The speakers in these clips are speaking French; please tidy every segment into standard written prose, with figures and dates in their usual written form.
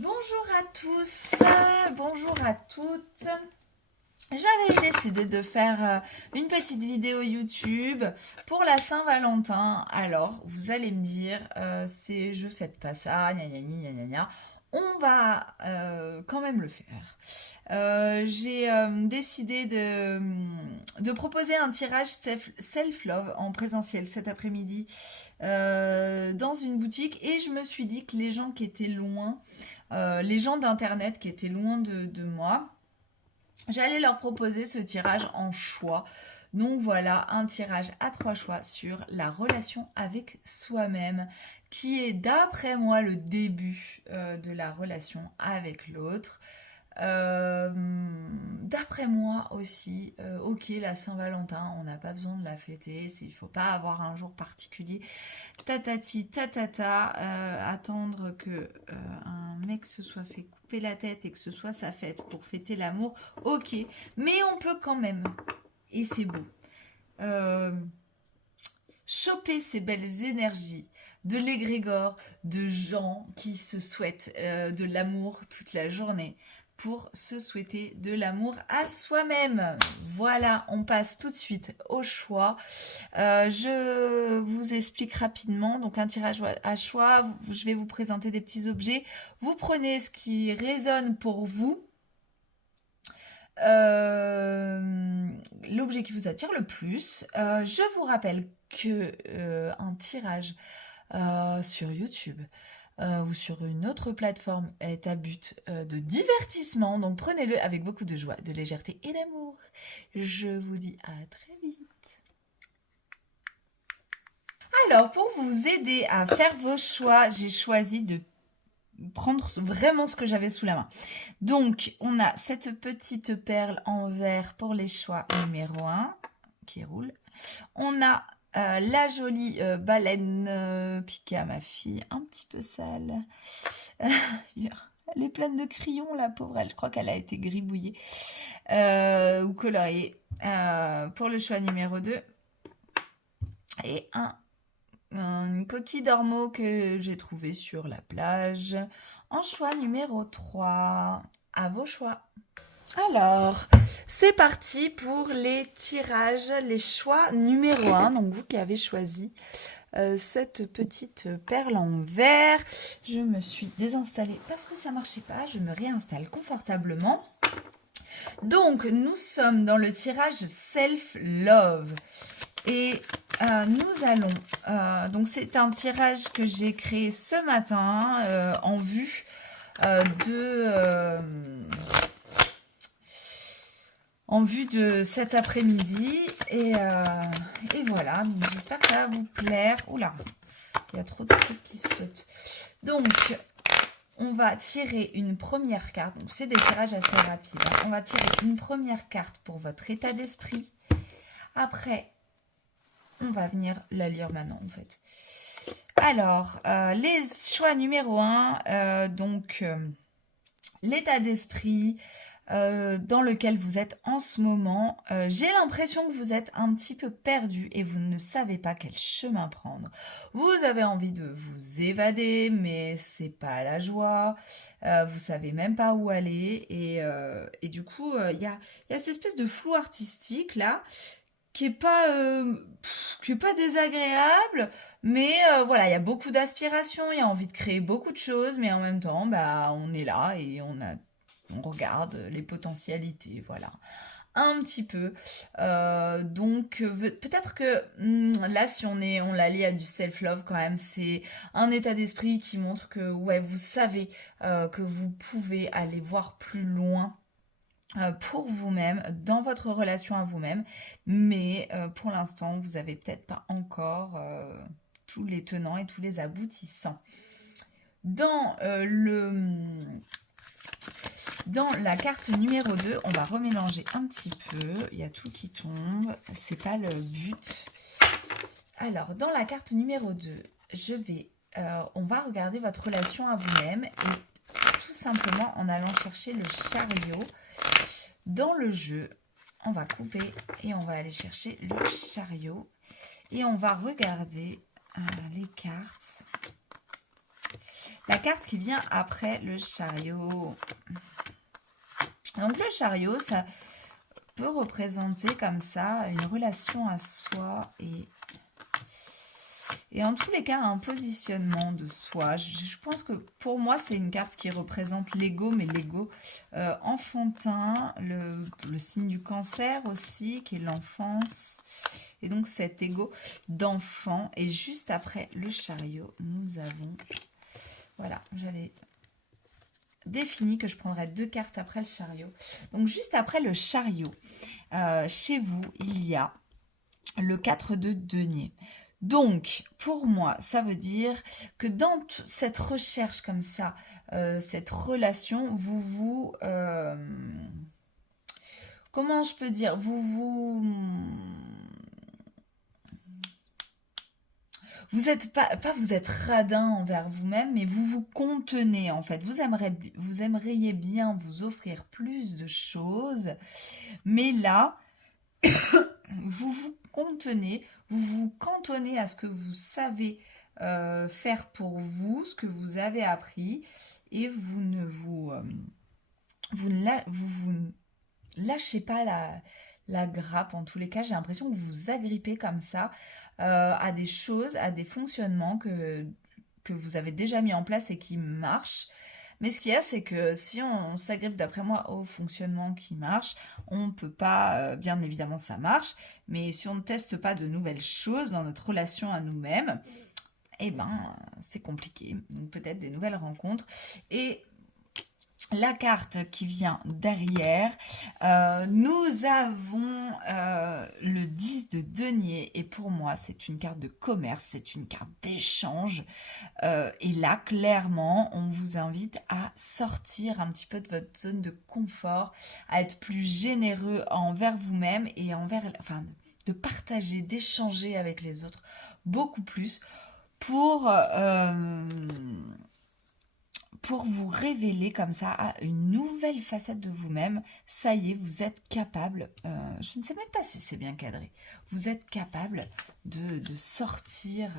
Bonjour à tous, bonjour à toutes. J'avais décidé de faire une petite vidéo YouTube pour la Saint-Valentin. Alors, vous allez me dire, je fête pas ça, gna gna gna gna gna. On va quand même le faire. J'ai décidé de proposer un tirage self-love en présentiel cet après-midi dans une boutique et je me suis dit que les gens qui étaient loin, les gens d'internet qui étaient loin de moi, j'allais leur proposer ce tirage en choix. Donc voilà, un tirage à 3 choix sur la relation avec soi-même, qui est d'après moi le début de la relation avec l'autre. Euh, D'après moi aussi, ok, la Saint-Valentin, on n'a pas besoin de la fêter, il ne faut pas avoir un jour particulier. Tatati, tatata, attendre que un mec se soit fait couper la tête et que ce soit sa fête pour fêter l'amour, ok, mais on peut quand même, et c'est beau, euh, choper ces belles énergies de l'égrégore, de gens qui se souhaitent de l'amour toute la journée pour se souhaiter de l'amour à soi-même. Voilà, on passe tout de suite au choix. Je vous explique rapidement. Donc un tirage à choix, je vais vous présenter des petits objets. Vous prenez ce qui résonne pour vous. L'objet qui vous attire le plus. Je vous rappelle que un tirage sur YouTube ou sur une autre plateforme est à but de divertissement. Donc prenez-le avec beaucoup de joie, de légèreté et d'amour. Je vous dis à très vite. Alors, pour vous aider à faire vos choix, j'ai choisi de prendre vraiment ce que j'avais sous la main. Donc, on a cette petite perle en verre pour les choix numéro 1 qui roule. On a la jolie baleine piquée à ma fille, un petit peu sale. Elle est pleine de crayons, la pauvre. Je crois qu'elle a été gribouillée ou coloriée. Pour le choix numéro 2. Et une coquille d'ormeau que j'ai trouvée sur la plage. En choix numéro 3. À vos choix. Alors, c'est parti pour les tirages, les choix numéro 1. Donc, vous qui avez choisi cette petite perle en verre. Je me suis désinstallée parce que ça ne marchait pas. Je me réinstalle confortablement. Donc, nous sommes dans le tirage Self-Love. Et nous allons... donc, c'est un tirage que j'ai créé ce matin en vue en vue de cet après-midi. Et voilà, j'espère que ça va vous plaire. Oula, il y a trop de trucs qui sautent. Donc, on va tirer une première carte. Donc, c'est des tirages assez rapides. On va tirer une première carte pour votre état d'esprit. Après, on va venir la lire maintenant, en fait. Alors, les choix numéro 1, donc l'état d'esprit dans lequel vous êtes en ce moment. J'ai l'impression que vous êtes un petit peu perdu et vous ne savez pas quel chemin prendre. Vous avez envie de vous évader, mais c'est pas la joie. Vous savez même pas où aller et du coup, il y a cette espèce de flou artistique là qui est pas désagréable, mais voilà, il y a beaucoup d'aspiration, il y a envie de créer beaucoup de choses, mais en même temps, bah, on est là et on regarde les potentialités, voilà. Un petit peu. Donc, peut-être que là, si on la lie à du self-love, quand même, c'est un état d'esprit qui montre que, ouais, vous savez que vous pouvez aller voir plus loin pour vous-même, dans votre relation à vous-même, mais pour l'instant, vous n'avez peut-être pas encore tous les tenants et tous les aboutissants. Dans la carte numéro 2, on va remélanger un petit peu. Il y a tout qui tombe. C'est pas le but. Alors, dans la carte numéro 2, on va regarder votre relation à vous-même et tout simplement en allant chercher le chariot. Dans le jeu, on va couper et on va aller chercher le chariot. Et on va regarder les cartes. la carte qui vient après le chariot. Donc le chariot, ça peut représenter comme ça une relation à soi et en tous les cas un positionnement de soi. Je pense que pour moi c'est une carte qui représente l'ego, mais l'ego enfantin, le signe du cancer aussi, qui est l'enfance. Et donc cet ego d'enfant. Et juste après le chariot, nous avons... Voilà, j'avais défini que je prendrais 2 cartes après le chariot. Donc juste après le chariot, chez vous, il y a le 4 de denier. Donc, pour moi, ça veut dire que dans cette recherche comme ça, cette relation, comment je peux dire, vous êtes pas vous êtes radin envers vous-même, mais vous vous contenez en fait. Vous aimeriez bien vous offrir plus de choses, mais là, vous vous contenez, vous vous cantonnez à ce que vous savez faire pour vous, ce que vous avez appris, et vous ne lâchez pas la grappe. En tous les cas, j'ai l'impression que vous vous agrippez comme ça à des choses, à des fonctionnements que vous avez déjà mis en place et qui marchent. Mais ce qu'il y a, c'est que si on s'agrippe, d'après moi, au fonctionnement qui marche, on ne peut pas, bien évidemment ça marche, mais si on ne teste pas de nouvelles choses dans notre relation à nous-mêmes, eh ben c'est compliqué. Donc peut-être des nouvelles rencontres. Et la carte qui vient derrière, nous avons le 10 de denier, et pour moi c'est une carte de commerce, c'est une carte d'échange, et là clairement on vous invite à sortir un petit peu de votre zone de confort, à être plus généreux envers vous-même et de partager, d'échanger avec les autres beaucoup plus pour vous révéler comme ça à une nouvelle facette de vous-même. Ça y est, vous êtes capable, je ne sais même pas si c'est bien cadré, vous êtes capable de sortir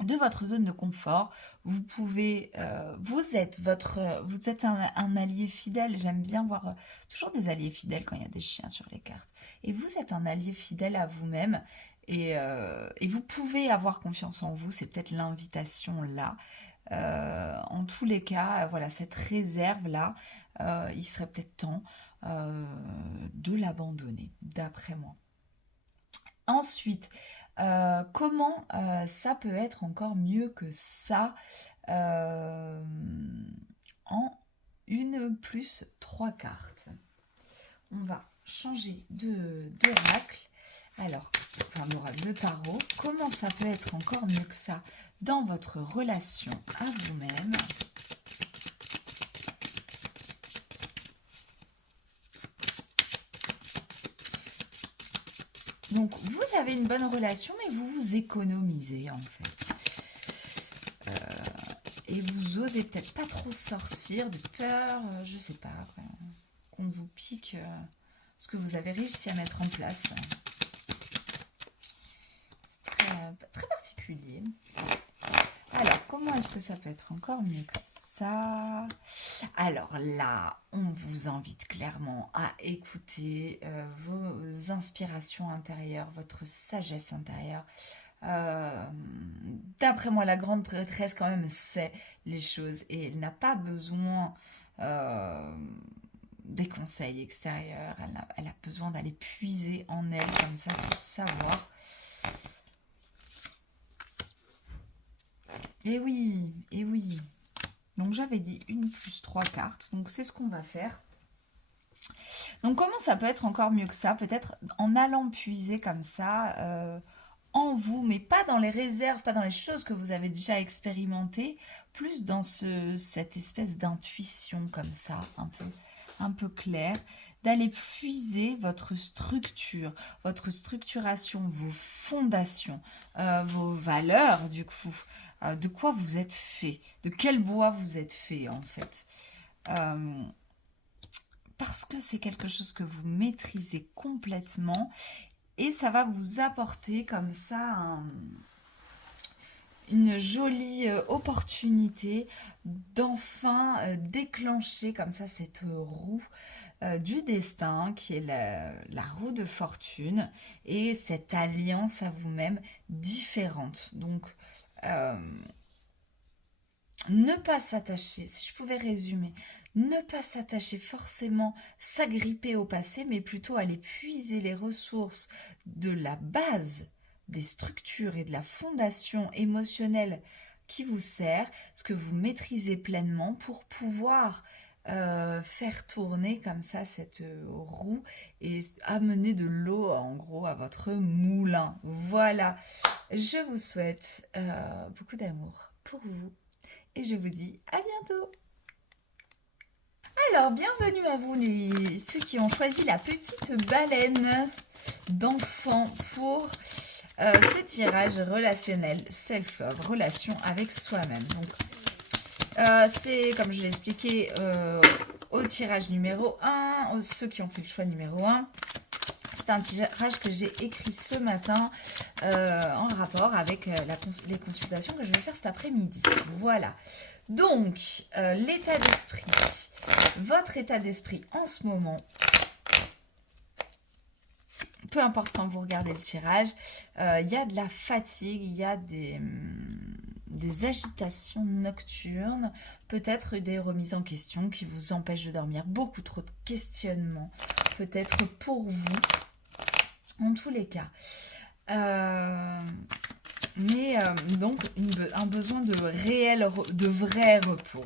de votre zone de confort. Vous pouvez, vous êtes un allié fidèle. J'aime bien voir toujours des alliés fidèles quand il y a des chiens sur les cartes. Et vous êtes un allié fidèle à vous-même. Et vous pouvez avoir confiance en vous. C'est peut-être l'invitation là. En tous les cas, voilà, cette réserve-là, il serait peut-être temps de l'abandonner, d'après moi. Ensuite, comment ça peut être encore mieux que ça en 1 plus 3 cartes. On va changer d'oracle. Alors, d'oracle de tarot. Comment ça peut être encore mieux que ça dans votre relation à vous-même? Donc, vous avez une bonne relation, mais vous vous économisez, en fait. Et vous osez peut-être pas trop sortir de peur, je sais pas, qu'on vous pique ce que vous avez réussi à mettre en place. C'est très particulier. Alors, comment est-ce que ça peut être encore mieux que ça? Alors là, on vous invite clairement à écouter vos inspirations intérieures, votre sagesse intérieure. D'après moi, la grande prêtresse quand même sait les choses et elle n'a pas besoin des conseils extérieurs. Elle a besoin d'aller puiser en elle comme ça, ce savoir. Et oui, et oui. Donc j'avais dit 1 plus 3 cartes. Donc c'est ce qu'on va faire. Donc comment ça peut être encore mieux que ça? Peut-être en allant puiser comme ça en vous, mais pas dans les réserves, pas dans les choses que vous avez déjà expérimentées, plus dans cette espèce d'intuition comme ça, un peu claire, d'aller puiser votre structure, votre structuration, vos fondations, vos valeurs du coup, de quoi vous êtes fait, de quel bois vous êtes fait en fait. Parce que c'est quelque chose que vous maîtrisez complètement et ça va vous apporter comme ça une jolie opportunité d'enfin déclencher comme ça cette roue du destin qui est la roue de fortune et cette alliance à vous-même différente. Donc, ne pas s'attacher, si je pouvais résumer, ne pas s'attacher forcément, s'agripper au passé, mais plutôt aller puiser les ressources de la base des structures et de la fondation émotionnelle qui vous sert, ce que vous maîtrisez pleinement pour pouvoir faire tourner comme ça cette roue et amener de l'eau en gros à votre moulin. Voilà, je vous souhaite beaucoup d'amour pour vous et je vous dis à bientôt. Alors, bienvenue à vous ceux qui ont choisi la petite baleine d'enfant pour ce tirage relationnel self-love, relation avec soi-même. Donc, c'est comme je l'ai expliqué au tirage numéro 1, ceux qui ont fait le choix numéro 1. C'est un tirage que j'ai écrit ce matin en rapport avec les consultations que je vais faire cet après-midi. Voilà. Donc, l'état d'esprit, votre état d'esprit en ce moment, peu importe quand vous regardez le tirage, il y a de la fatigue, il y a des agitations nocturnes, peut-être des remises en question qui vous empêchent de dormir, beaucoup trop de questionnements, peut-être pour vous, en tous les cas. Donc, un besoin de vrai repos.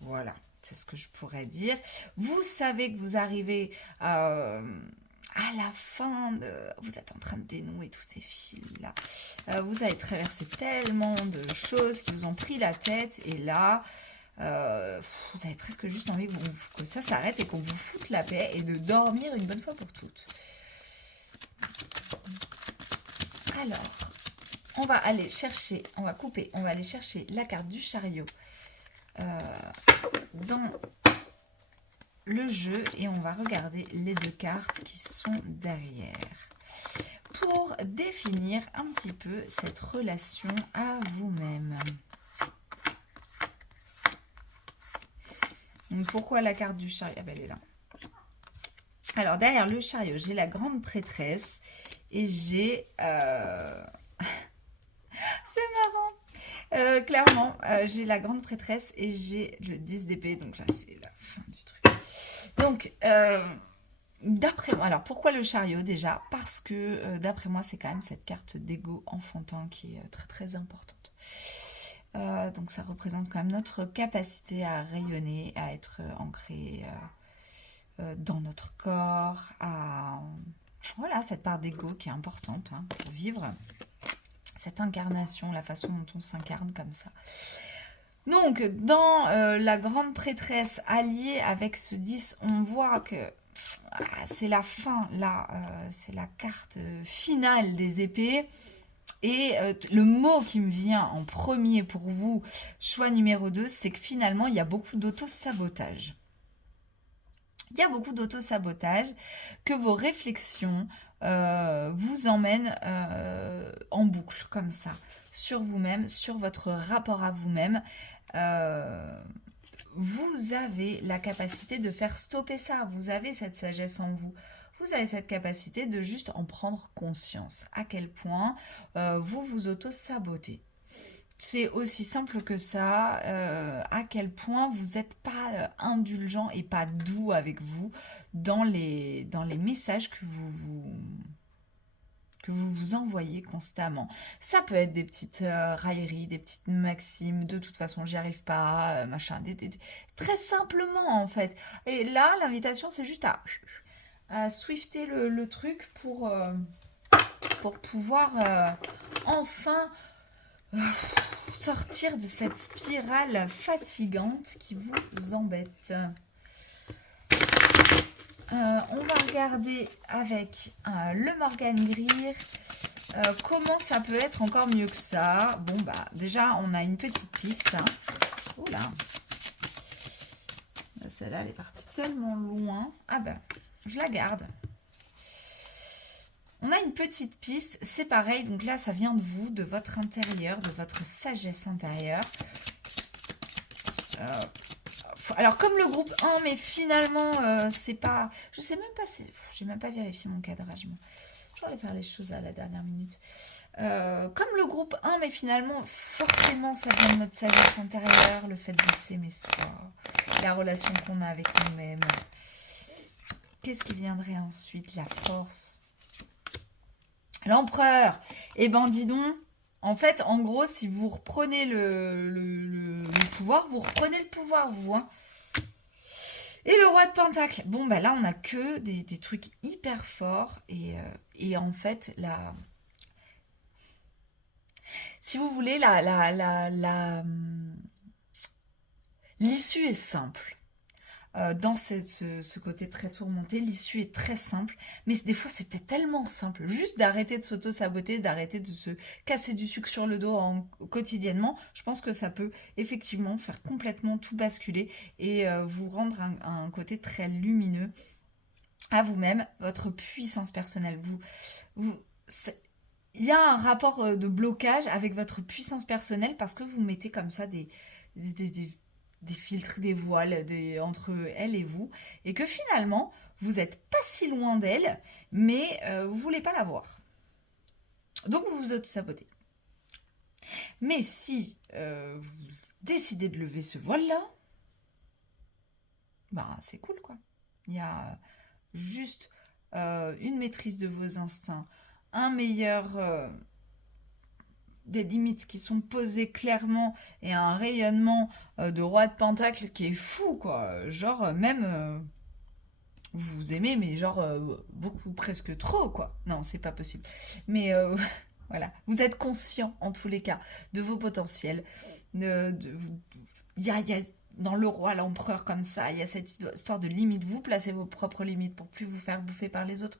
Voilà, c'est ce que je pourrais dire. Vous savez que vous arrivez à la fin, vous êtes en train de dénouer tous ces fils-là. Vous avez traversé tellement de choses qui vous ont pris la tête. Et là, vous avez presque juste envie que ça s'arrête et qu'on vous foute la paix et de dormir une bonne fois pour toutes. Alors, on va aller chercher la carte du chariot dans le jeu et on va regarder les deux cartes qui sont derrière pour définir un petit peu cette relation à vous-même. Donc, pourquoi la carte du chariot? Ah ben, elle est là. Alors, derrière le chariot, j'ai la grande prêtresse et j'ai... C'est marrant. Clairement, j'ai la grande prêtresse et j'ai le 10 d'épée. Donc là, c'est la fin du truc. Donc, d'après moi, alors pourquoi le chariot déjà? Parce que d'après moi, c'est quand même cette carte d'ego enfantin qui est très très importante. Donc ça représente quand même notre capacité à rayonner, à être ancré dans notre corps, voilà, cette part d'ego qui est importante pour vivre cette incarnation, la façon dont on s'incarne comme ça. Donc, dans la grande prêtresse alliée avec ce 10, on voit que c'est la fin, là, c'est la carte finale des épées. Et le mot qui me vient en premier pour vous, choix numéro 2, c'est que finalement, il y a beaucoup d'auto-sabotage. Il y a beaucoup d'auto-sabotage, que vos réflexions vous emmènent en boucle, comme ça, sur vous-même, sur votre rapport à vous-même. Vous avez la capacité de faire stopper ça. Vous avez cette sagesse en vous. Vous avez cette capacité de juste en prendre conscience. À quel point vous vous auto-sabotez. C'est aussi simple que ça, à quel point vous n'êtes pas indulgent et pas doux avec vous dans les messages que vous envoyez constamment. Ça peut être des petites railleries, des petites maximes, de toute façon j'y arrive pas, machin, très simplement en fait. Et là, l'invitation c'est juste à swifter le truc pour pouvoir enfin sortir de cette spirale fatigante qui vous embête. On va regarder avec le Morgan Greer comment ça peut être encore mieux que ça. Bon, bah, déjà, on a une petite piste. Oula. Celle-là, elle est partie tellement loin. Ah ben, je la garde. On a une une petite piste, c'est pareil, donc là ça vient de vous, de votre intérieur, de votre sagesse intérieure. Alors comme le groupe 1, mais finalement c'est pas... Je sais même pas si... J'ai même pas vérifié mon cadrage. Je vais aller faire les choses à la dernière minute. Comme le groupe 1, mais finalement, forcément, ça vient de notre sagesse intérieure, le fait de s'aimer soi, la relation qu'on a avec nous-mêmes. Qu'est-ce qui viendrait ensuite? La force. L'empereur. Eh ben, dis donc, en fait, en gros, si vous reprenez le pouvoir, vous reprenez le pouvoir, vous, hein. Et le roi de Pentacle. Bon, bah là, on a que des trucs hyper forts. Et en fait, là... Si vous voulez, l'issue est simple. Dans ce côté très tourmenté, l'issue est très simple. Mais des fois, c'est peut-être tellement simple. Juste d'arrêter de s'auto-saboter, d'arrêter de se casser du sucre sur le dos quotidiennement. Je pense que ça peut effectivement faire complètement tout basculer et vous rendre un côté très lumineux à vous-même, votre puissance personnelle. Il y a un rapport de blocage avec votre puissance personnelle parce que vous mettez comme ça des filtres, des voiles entre elle et vous, et que finalement, vous n'êtes pas si loin d'elle, mais vous ne voulez pas la voir. Donc, vous vous auto-sabotez. Mais si vous décidez de lever ce voile-là, bah, c'est cool, quoi. Il y a juste une maîtrise de vos instincts, un meilleur... des limites qui sont posées clairement et un rayonnement de roi de pentacle qui est fou, quoi. Genre, même, vous vous aimez, mais genre, beaucoup, presque trop, quoi. Non, c'est pas possible. Mais voilà, vous êtes conscient, en tous les cas, de vos potentiels. Il y a dans le roi, l'empereur, comme ça, il y a cette histoire de limites. Vous placez vos propres limites pour plus vous faire bouffer par les autres.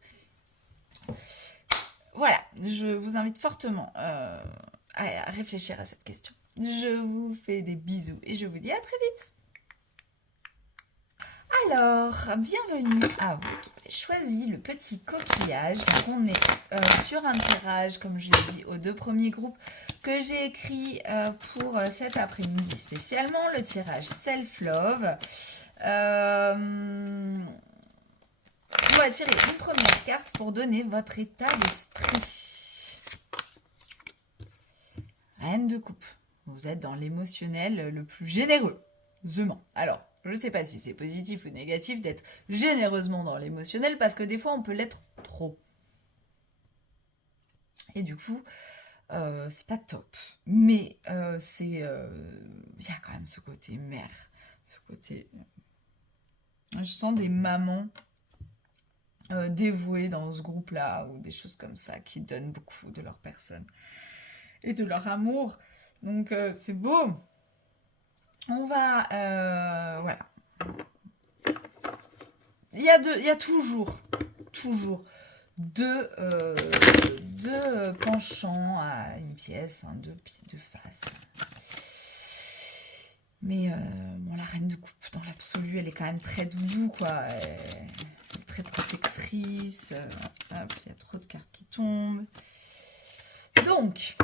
Voilà, je vous invite fortement à réfléchir à cette question. Je vous fais des bisous et je vous dis à très vite. Alors, bienvenue à vous qui avez choisi le petit coquillage. Donc on est sur un tirage, comme je l'ai dit, aux 2 premiers groupes que j'ai écrit pour cet après-midi spécialement, le tirage Self-Love. On va tirer une première carte pour donner votre état d'esprit. Reine de coupe. Vous êtes dans l'émotionnel le plus généreusement. Alors, je ne sais pas si c'est positif ou négatif d'être généreusement dans l'émotionnel parce que des fois on peut l'être trop. Et du coup, c'est pas top. Mais il y a quand même ce côté mère. Ce côté... Je sens des mamans dévouées dans ce groupe-là ou des choses comme ça qui donnent beaucoup de leur personne et de leur amour. Donc c'est beau. On va... voilà. Il y a toujours deux penchants à une pièce, hein, deux faces. Mais bon, la reine de coupe, dans l'absolu, elle est quand même très doudou, quoi. Elle est très protectrice. Hop, il y a trop de cartes qui tombent. Donc,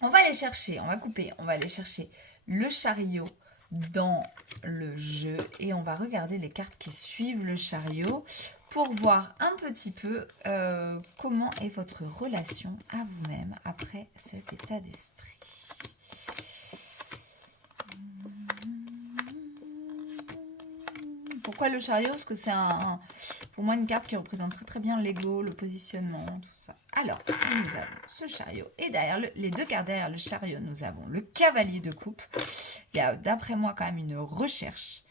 on va aller chercher, on va couper, on va aller chercher le chariot dans le jeu et on va regarder les cartes qui suivent le chariot pour voir un petit peu comment est votre relation à vous-même après cet état d'esprit. Pourquoi le chariot? Parce que c'est pour moi une carte qui représente très très bien l'ego, le positionnement, tout ça. Alors, nous avons ce chariot. Et derrière les 2 cartes derrière le chariot, nous avons le cavalier de coupe. Il y a d'après moi quand même une recherche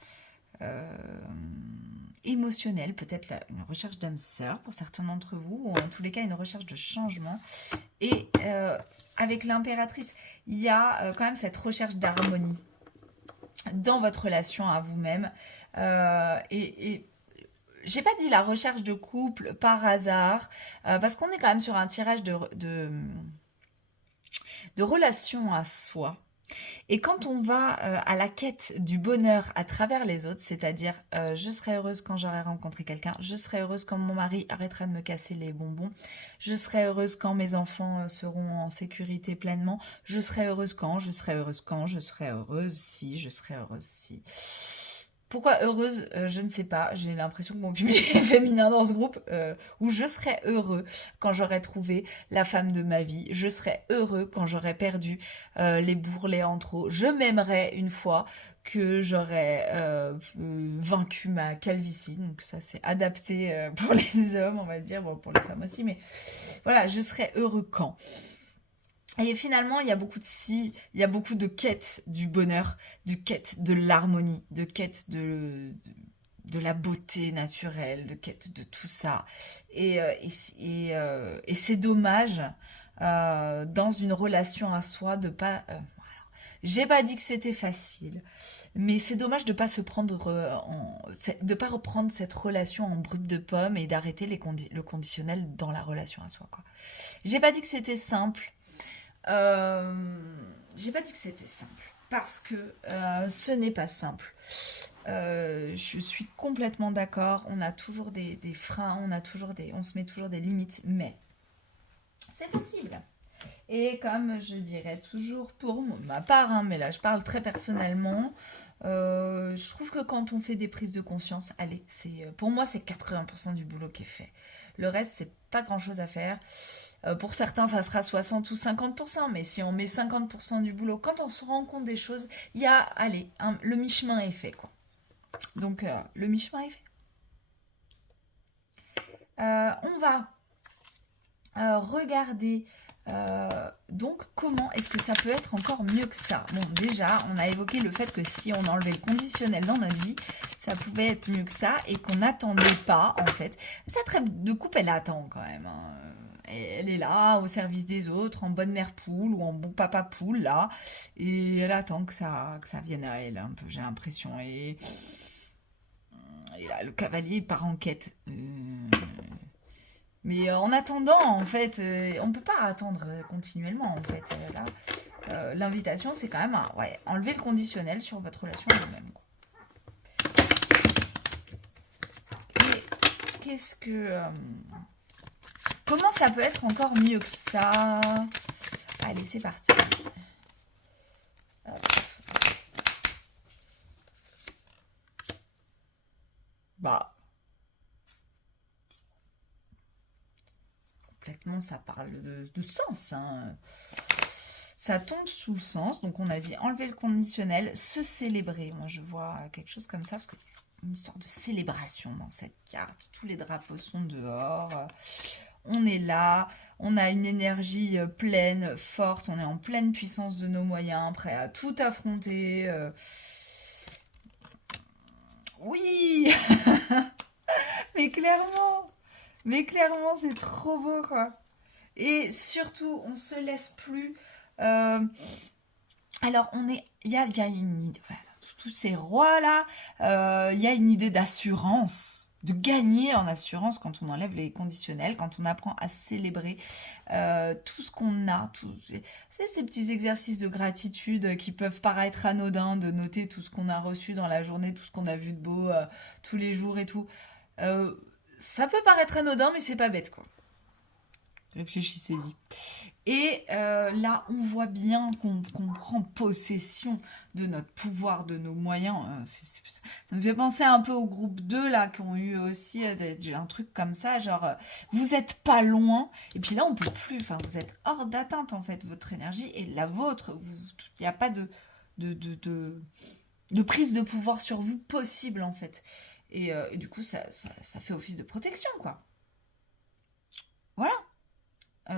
émotionnelle, peut-être une recherche d'âme sœur pour certains d'entre vous, ou en tous les cas une recherche de changement. Et avec l'impératrice, il y a quand même cette recherche d'harmonie dans votre relation à vous-même. Et j'ai pas dit la recherche de couple par hasard, parce qu'on est quand même sur un tirage de relation à soi. Et quand on va à la quête du bonheur à travers les autres, c'est-à-dire je serai heureuse quand j'aurai rencontré quelqu'un, je serai heureuse quand mon mari arrêtera de me casser les bonbons, je serai heureuse quand mes enfants seront en sécurité pleinement, je serai heureuse quand, je serai heureuse quand, je serai heureuse si, je serai heureuse si. Pourquoi heureuse, je ne sais pas. J'ai l'impression que mon public est féminin dans ce groupe. Où je serai heureux quand j'aurai trouvé la femme de ma vie. Je serai heureux quand j'aurai perdu les bourrelets en trop. Je m'aimerai une fois que j'aurai vaincu ma calvitie. Donc ça, c'est adapté pour les hommes, on va dire. Bon, pour les femmes aussi. Mais voilà, je serai heureux quand. Et finalement, il y a beaucoup de il y a beaucoup de quêtes du bonheur, de quêtes de l'harmonie, de quêtes de la beauté naturelle, de quêtes de tout ça. Et c'est dommage dans une relation à soi de pas... j'ai pas dit que c'était facile, mais c'est dommage de pas se prendre de pas reprendre cette relation en brute de pomme et d'arrêter le conditionnel dans la relation à soi, quoi. J'ai pas dit que c'était simple. Euh, j'ai pas dit que c'était simple parce que ce n'est pas simple. Je suis complètement d'accord. On a toujours des freins, on se met toujours des limites, mais c'est possible. Et comme je dirais toujours pour ma part, hein, mais là je parle très personnellement, je trouve que quand on fait des prises de conscience, allez, pour moi c'est 80% du boulot qui est fait. Le reste, c'est pas grand chose à faire. Pour certains, ça sera 60 ou 50%, mais si on met 50% du boulot, quand on se rend compte des choses, il y a, allez, le mi-chemin est fait, quoi. Donc, le mi-chemin est fait. On va regarder donc comment est-ce que ça peut être encore mieux que ça. Bon, déjà, on a évoqué le fait que si on enlevait le conditionnel dans notre vie, ça pouvait être mieux que ça et qu'on n'attendait pas, en fait. Cette trêve de coupe, elle attend quand même, hein. Elle est là, au service des autres, en bonne mère poule ou en bon papa poule, là. Et elle attend que ça vienne à elle, un peu, j'ai l'impression. Et là, le cavalier part en quête. Mais en attendant, en fait, on ne peut pas attendre continuellement, en fait. Là, l'invitation, c'est quand même enlever le conditionnel sur votre relation à vous-même, quoi. Et qu'est-ce que... comment ça peut être encore mieux que ça? Allez, c'est parti. Hop. Bah. Complètement, ça parle de sens, hein. Ça tombe sous le sens. Donc, on a dit enlever le conditionnel, se célébrer. Moi, je vois quelque chose comme ça parce que une histoire de célébration dans cette carte. Tous les drapeaux sont dehors. On est là, on a une énergie pleine, forte, on est en pleine puissance de nos moyens, prêt à tout affronter. Oui. Mais clairement, c'est trop beau, quoi. Et surtout, on se laisse plus... alors, il y a une idée, voilà, tous ces rois-là, il y a une idée d'assurance, de gagner en assurance quand on enlève les conditionnels, quand on apprend à célébrer tout ce qu'on a, c'est ces petits exercices de gratitude qui peuvent paraître anodins, de noter tout ce qu'on a reçu dans la journée, tout ce qu'on a vu de beau tous les jours et tout. Ça peut paraître anodin, mais c'est pas bête, quoi. Réfléchissez-y. Et là, on voit bien qu'on prend possession de notre pouvoir, de nos moyens. Ça me fait penser un peu au groupe 2, là, qui ont eu aussi un truc comme ça, genre, vous êtes pas loin, et puis là, on peut plus, enfin, vous êtes hors d'atteinte, en fait, votre énergie et la vôtre. Il n'y a pas de prise de pouvoir sur vous possible, en fait. Et du coup, ça fait office de protection, quoi. Voilà.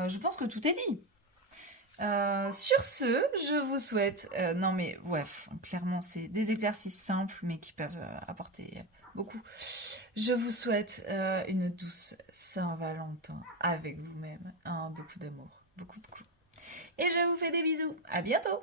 Je pense que tout est dit. Sur ce, je vous souhaite... non mais, bref, clairement, c'est des exercices simples, mais qui peuvent apporter beaucoup. Je vous souhaite une douce Saint-Valentin avec vous-même. Beaucoup d'amour. Beaucoup, beaucoup. Et je vous fais des bisous. À bientôt.